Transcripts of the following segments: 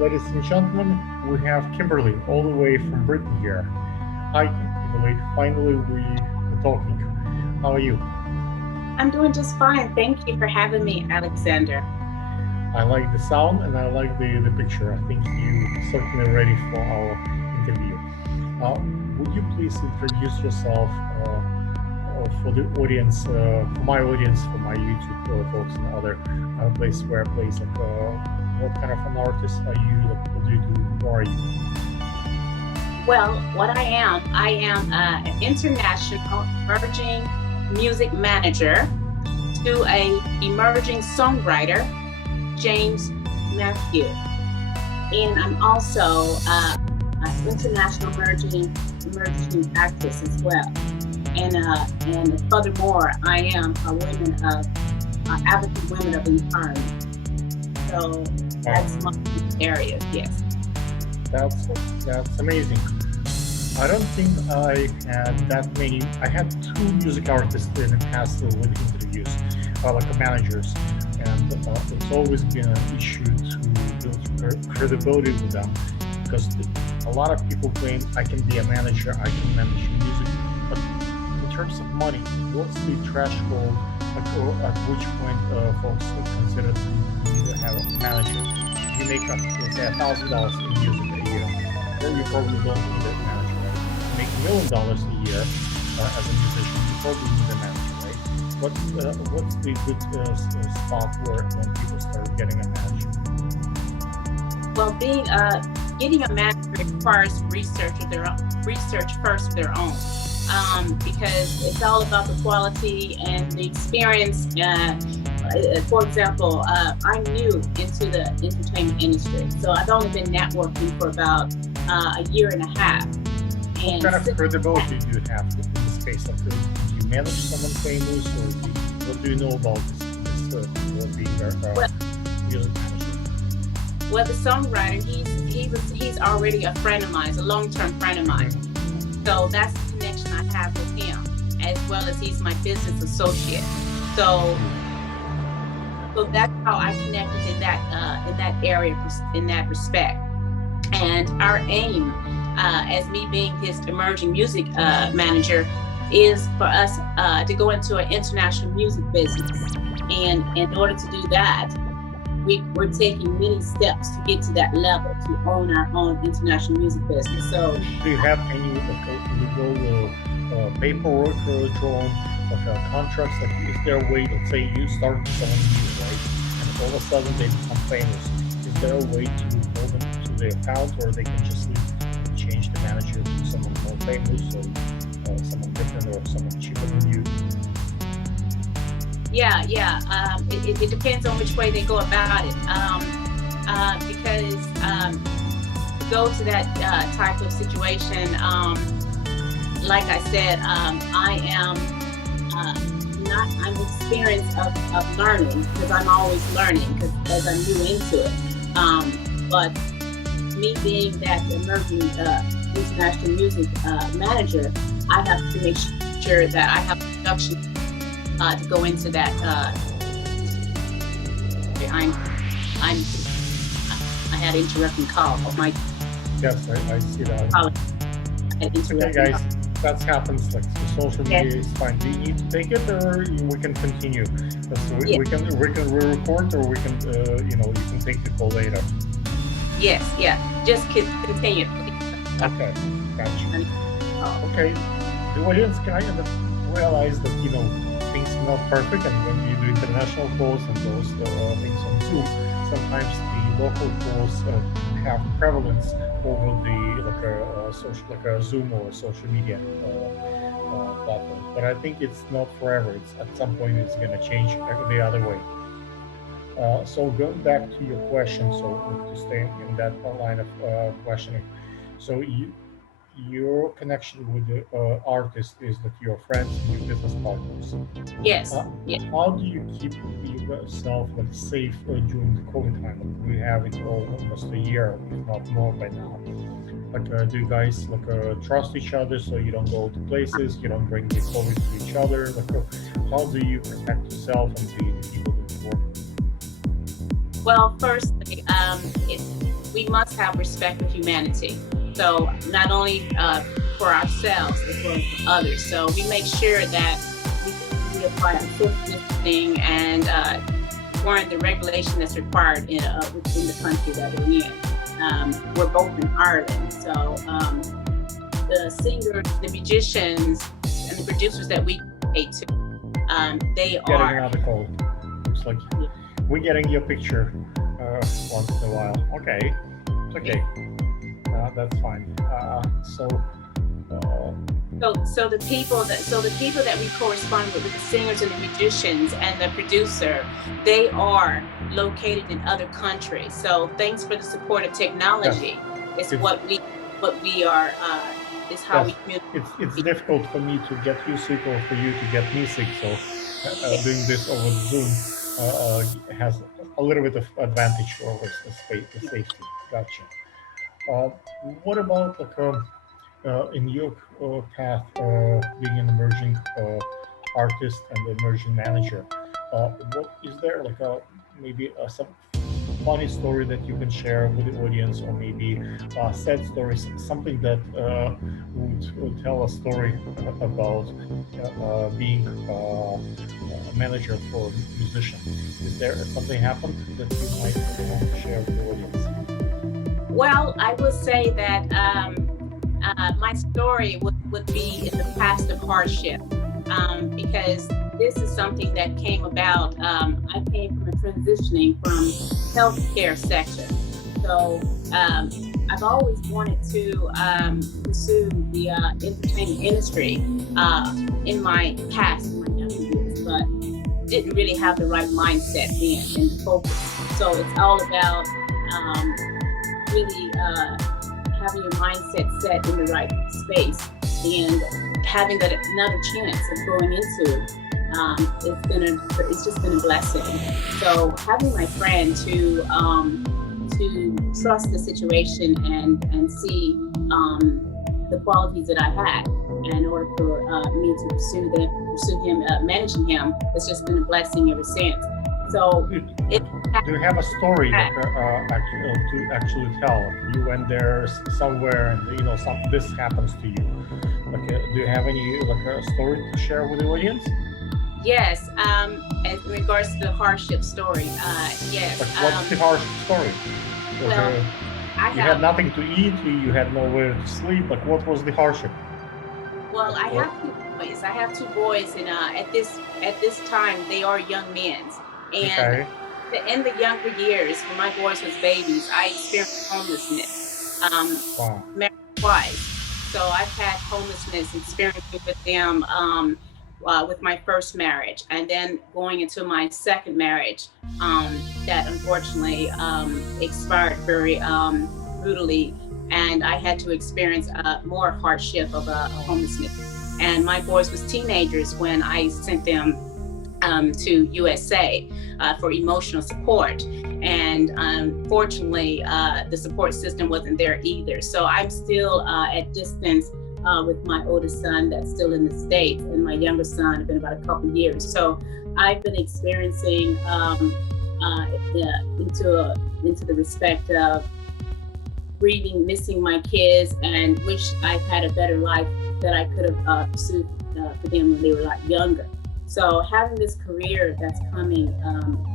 ladies and gentlemen, we have Kimberly all the way from Britain here. Hi, Kimberly. Finally, we're talking. How are you? I'm doing just fine. Thank you for having me, Alexander. I like the sound and I like the picture. I think you certainly ready for our interview. Uh, would you please introduce yourself for the audience, for my audience, for my YouTube folks and other places where I play? What kind of an artist are you? What do you do? Who are you? Well, what I am an international emerging music manager to a emerging songwriter, James Matthew. And I'm also an international emerging actress as well. And furthermore, I am a women of African women of empowerment. So that's my area. Yes. That's amazing. I don't think I had that many. I had two music artists in the past with interviews, like managers, and it's always been an issue to build credibility with them because a lot of people claim I can be a manager, I can manage music, but in terms of money, what's the threshold or at which point folks consider to have a manager? You make up, let's say, $1,000 in music a year, then you probably don't need a manager. Right? You make $1 million a year as a musician, you probably need a manager, right? What's the good spot where when people start getting a manager? Well, getting a manager requires research first of their own, because it's all about the quality and the experience. For example, I'm new into the entertainment industry, so I've only been networking for about a year and a half. What kind of credibility do you have in this space? Like, do you manage someone famous, or what do you know about this being a music manager? Well, the songwriter, he's already a friend of mine, a long-term friend of mine. So that's the connection I have with him, as well as he's my business associate. So that's how I connected in that area, in that respect. And our aim, as me being his emerging music manager, is for us to go into an international music business. And in order to do that, we're taking many steps to get to that level, to own our own international music business. So, do you have any legal paperwork drawn, contracts? Like, is there a way? Let's say you start someone new, right, and all of a sudden they become famous. Is there a way to hold them to their account, or they can just change the manager to someone more famous, or someone different, or someone cheaper than you? Yeah. It depends on which way they go about it. Because to go to that type of situation, like I said, I am I'm experienced of learning, because I'm always learning, because as I'm new into it. But me being that emerging international music manager, I have to make sure that I have production to go into that. I had an interrupting call of my. Yes, I see that. Okay, guys, that happens. Like, social media is fine. Do you need to take it, or we can continue? So we can re-record, or we can you can take the call later. Yes, just continue. Okay, gotcha. Okay, the audience kind of realize that things are not perfect, and when you do international calls and those things on Zoom, sometimes the local calls have prevalence over the a Zoom or a social media platform. But I think it's not forever. It's at some point it's going to change the other way. So going back to your question, so to stay in that line of questioning, so your connection with the artist is that you're friends and your business partners. Yes. How do you keep yourself safe during the COVID time? We have it almost a year, if not more by now. Do you guys trust each other so you don't go to places, you don't bring the COVID to each other? How do you protect yourself and the people that you work with? Well, firstly, we must have respect for humanity. So not only for ourselves as well as for others. So we make sure that we apply our social distancing and warrant the regulation that's required within the country that we're in. We're both in Ireland, so the singers, the musicians, and the producers that we pay to, they Getting are. another call. Looks like we're getting your picture once in a while. Okay, it's okay. That's fine. So the people that we correspond with the singers and the musicians and the producer, they are located in other countries. So thanks for the support of technology. Yes. It's what we are. Is how we communicate. It's difficult for me to get you sick or for you to get me sick. So doing this over Zoom has a little bit of advantage over the safety. Gotcha. What about in your path being an emerging artist and emerging manager? What is there maybe some funny story that you can share with the audience, or maybe sad stories, something that would tell a story about being a manager for a musician? Is there something happened that you might want to share with the audience? Well, I will say that my story would be in the past of hardship, because this is something that came about. I came from a transitioning from healthcare sector. So I've always wanted to pursue the entertainment industry in my past, in my younger years, but didn't really have the right mindset then and focus. So it's all about really having your mindset set in the right space and having that another chance of going into it's just been a blessing. So having my friend to trust the situation and see the qualities that I had in order for me to pursue him, managing him, it's just been a blessing ever since. So do you have a story to actually tell? You went there somewhere and this happens to you. Do you have any a story to share with the audience? Yes, in regards to the hardship story, yes. What's the hardship story? Well, you had nothing to eat, you had nowhere to sleep. What was the hardship? Well, I have two boys. And at this time, they are young men. And in the younger years, when my boys was babies, I experienced homelessness. Wow. Married twice. So I've had homelessness experience with them with my first marriage, and then going into my second marriage that unfortunately expired very brutally, and I had to experience more hardship of homelessness. And my boys was teenagers when I sent them to USA for emotional support, and unfortunately the support system wasn't there either. So I'm still at distance with my oldest son that's still in the States, and my younger son have been about a couple years. So I've been experiencing into the respect of grieving, missing my kids, and wish I had a better life that I could have pursued for them when they were a lot younger. So having this career that's coming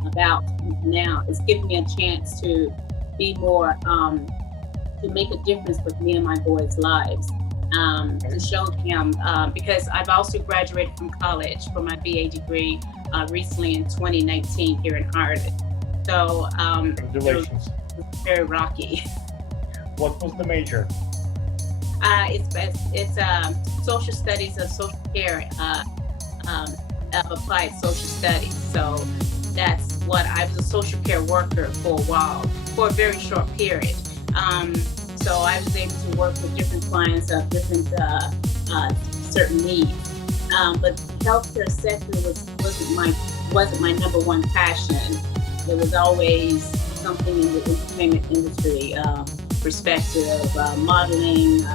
about now is giving me a chance to be more, to make a difference with me and my boys' lives. To show them, because I've also graduated from college for my BA degree recently in 2019 here in Ireland. So congratulations. It was very rocky. What was the major? It's social studies of social care, of applied social studies. So that's what I was a social care worker for a while, for a very short period. So I was able to work with different clients of different certain needs. But the healthcare sector wasn't my number one passion. It was always something in the entertainment industry, perspective, modeling,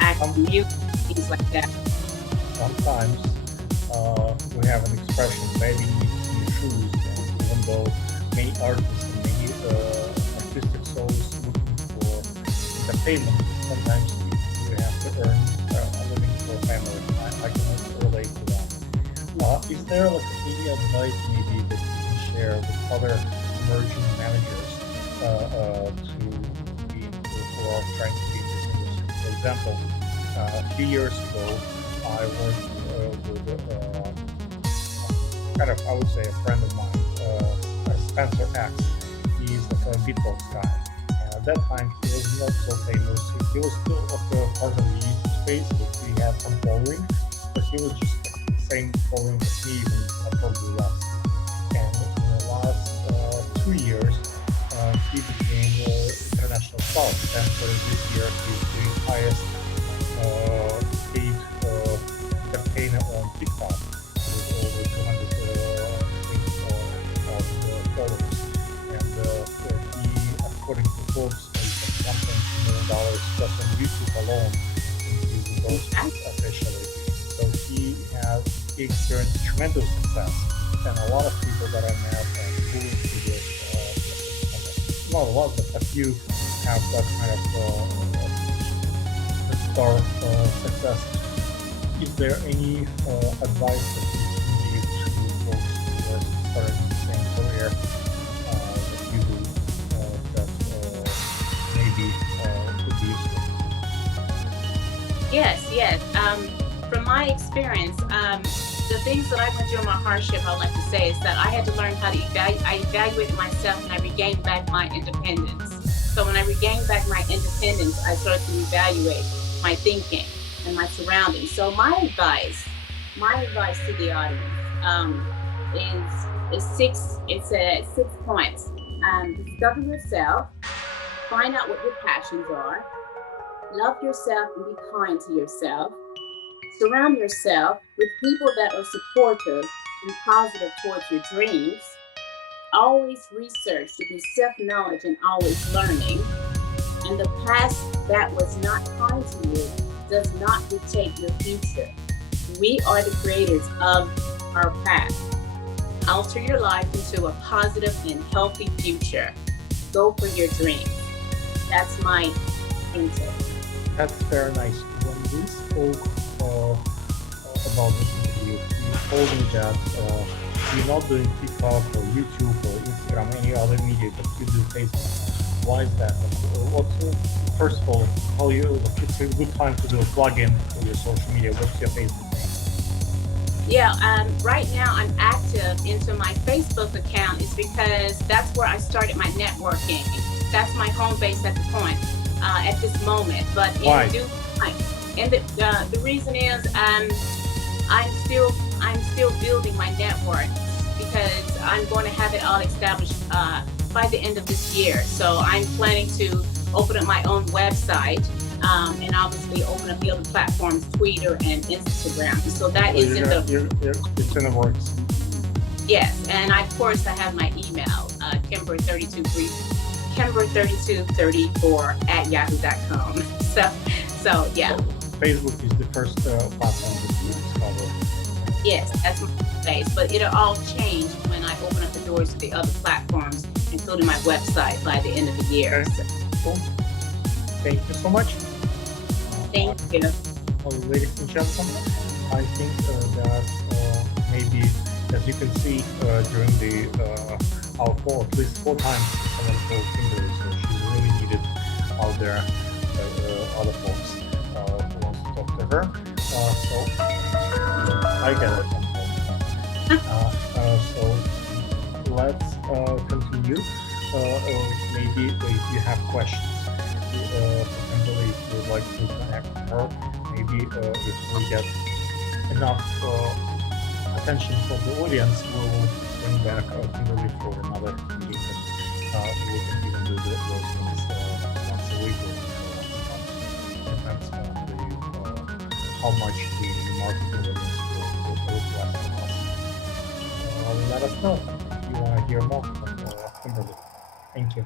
acting, music, things like that. Sometimes we have an expression, maybe needs new shoes, and even though many artists and many artistic souls looking payment. Sometimes you have to earn a living for a family. I can also relate to that. Is there like any advice maybe that you can share with other emerging managers to be who are trying to be in this industry? For example, a few years ago, I worked with kind of, I would say, a friend of mine, Spencer X. He's like a beatbox guy. And at that time, he was not so famous. He was still like a part of the YouTube space, but he had some following, but he was just like, the same following as me, even probably less. And in the last 2 years, he became an international star. And for this year, he's the highest paid campaigner on TikTok with over 200,000 followers. And he, according to Forbes, made like $1.2 million just on YouTube alone since he's endorsed officially. So he experienced tremendous success. And a lot of people that I met who into this, not a lot, but a few have that kind of star success. Is there any advice that you can give to folks who are starting the same career that you do that maybe could be useful? Yes, yes. From my experience, the things that I went through in my hardship, I like to say, is that I had to learn how to I evaluated myself and I regained back my independence. So when I regained back my independence, I started to evaluate my thinking and my surroundings. So my advice to the audience is six. It's 6 points. Discover yourself. Find out what your passions are. Love yourself and be kind to yourself. Surround yourself with people that are supportive and positive towards your dreams. Always research to be self-knowledge and always learning. And the past that was not kind to you does not dictate your future. We are the creators of our past. Alter your life into a positive and healthy future. Go for your dreams. That's my intake. That's very nice. When we spoke about this interview, you told me that you're not doing TikTok or YouTube or Instagram, any other media, but you do Facebook. Why is that? First of all, how it's a good time to do a plug-in for your social media. What's your Facebook name? Yeah, right now I'm active into my Facebook account is because that's where I started my networking. That's my home base at this moment. But Why? in due time, and the reason is I'm still building my network because I'm going to have it all established by the end of this year. So I'm planning to open up my own website and obviously open up the other platforms, Twitter and Instagram. So that is in the it's in the works. yes, and of course I have my email Kimber3234 so yeah. Facebook is the first platform that you discover. Yes, that's my base, but it'll all change when I open up the doors to the other platforms, including my website by the end of the year. Okay. So, Cool. Thank you so much. thank you. Ladies and gentlemen, I think that maybe, as you can see during our call, at least 4 times someone called Kimberly, so she's really needed out there. Other folks who wants to talk to her. So I get it. So let's continue. Maybe if you have questions for Kimberly, if you would like to connect with her, maybe if we get enough attention from the audience, we'll bring back Kimberly for another meeting. And we can even do those things once a week or once a month. Depends on how much the marketing audience will request from us. Let us know if you want to hear more from Kimberly. Thank you.